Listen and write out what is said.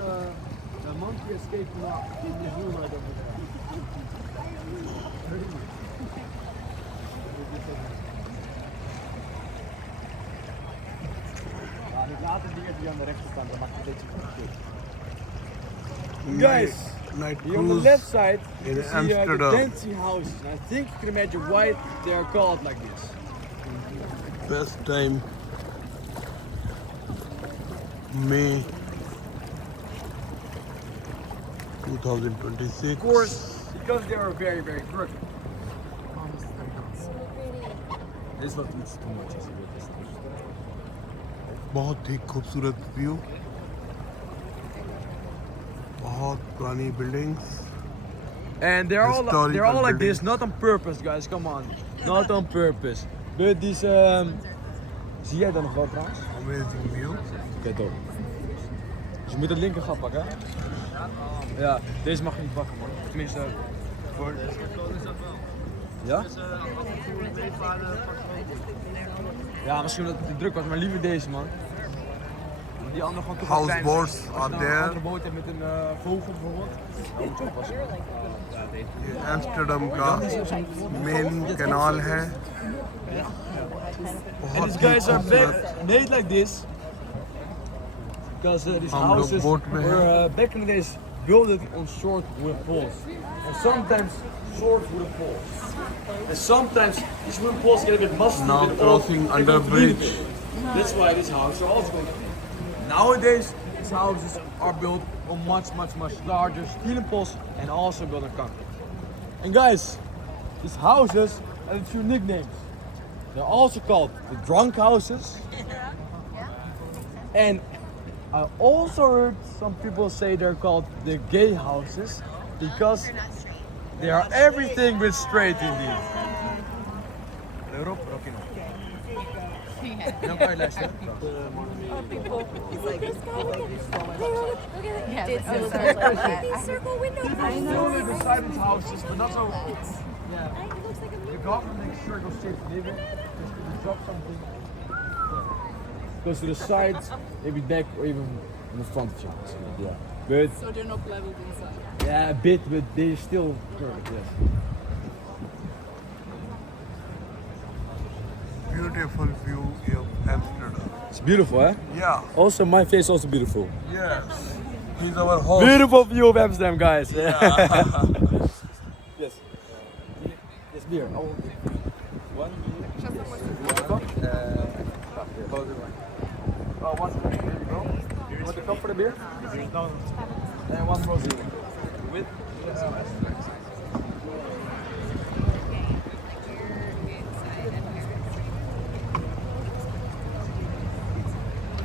a monkey escaped in this room right over there. Later dingen die aan de rechterkant, dan maakt het een beetje Guys, here on the left side, you see the dancing houses. And I think you can imagine why they are called like this. Best time, May 2026. Of course, because they are very, very crooked. This looks too much. बहुत ही खूबसूरत view, बहुत पुरानी buildings. And they're all like buildings. this, not on purpose, guys. Come on, not on purpose. But these, zie jij dan nog wel trouwens? Amazing view. Oké, top. Dus je moet het linker gat pakken, hè? Ja, deze mag je niet pakken, man. Tenminste, voor. Ja? Ja, misschien dat het te druk was, maar liever deze, man. Die andere gewoon toch wel klein. Houseboats Als je are nou een there. andere boot hebt met een vogel bijvoorbeeld, dan moet je oppassen. ये Amsterdam का main canal है. And these guys are made like this because these हम लोग houses boat में हैं. were back in the days built on short wooden poles, and sometimes short wooden poles, and sometimes these wooden poles get a bit musty. Now and crossing old, under and they don't need bridge. it. That's why these houses are also. Nowadays, these houses are built on much larger steel poles and also built on concrete. And guys, these houses have a few nicknames. They're also called the drunk houses. And I also heard some people say they're called the gay houses because they are everything but straight indeed. Dan kan je luisteren. Circle window. I know they beside these houses, but not so. Yeah. The government makes circle shaped living. Just to drop something. Goes to the sides, maybe back or even in the front of your house. Yeah. But So they're not leveled inside. yeah, a bit, but they're still perfect. Yes. Beautiful view of Amsterdam. It's beautiful, eh? Yeah. Also, my face is also beautiful. Yes. He's our host. Beautiful view of Amsterdam, guys. Yes. Yes, beer. I will one beer. One. There you go. You want to come for the beer? No. And one rosé. With?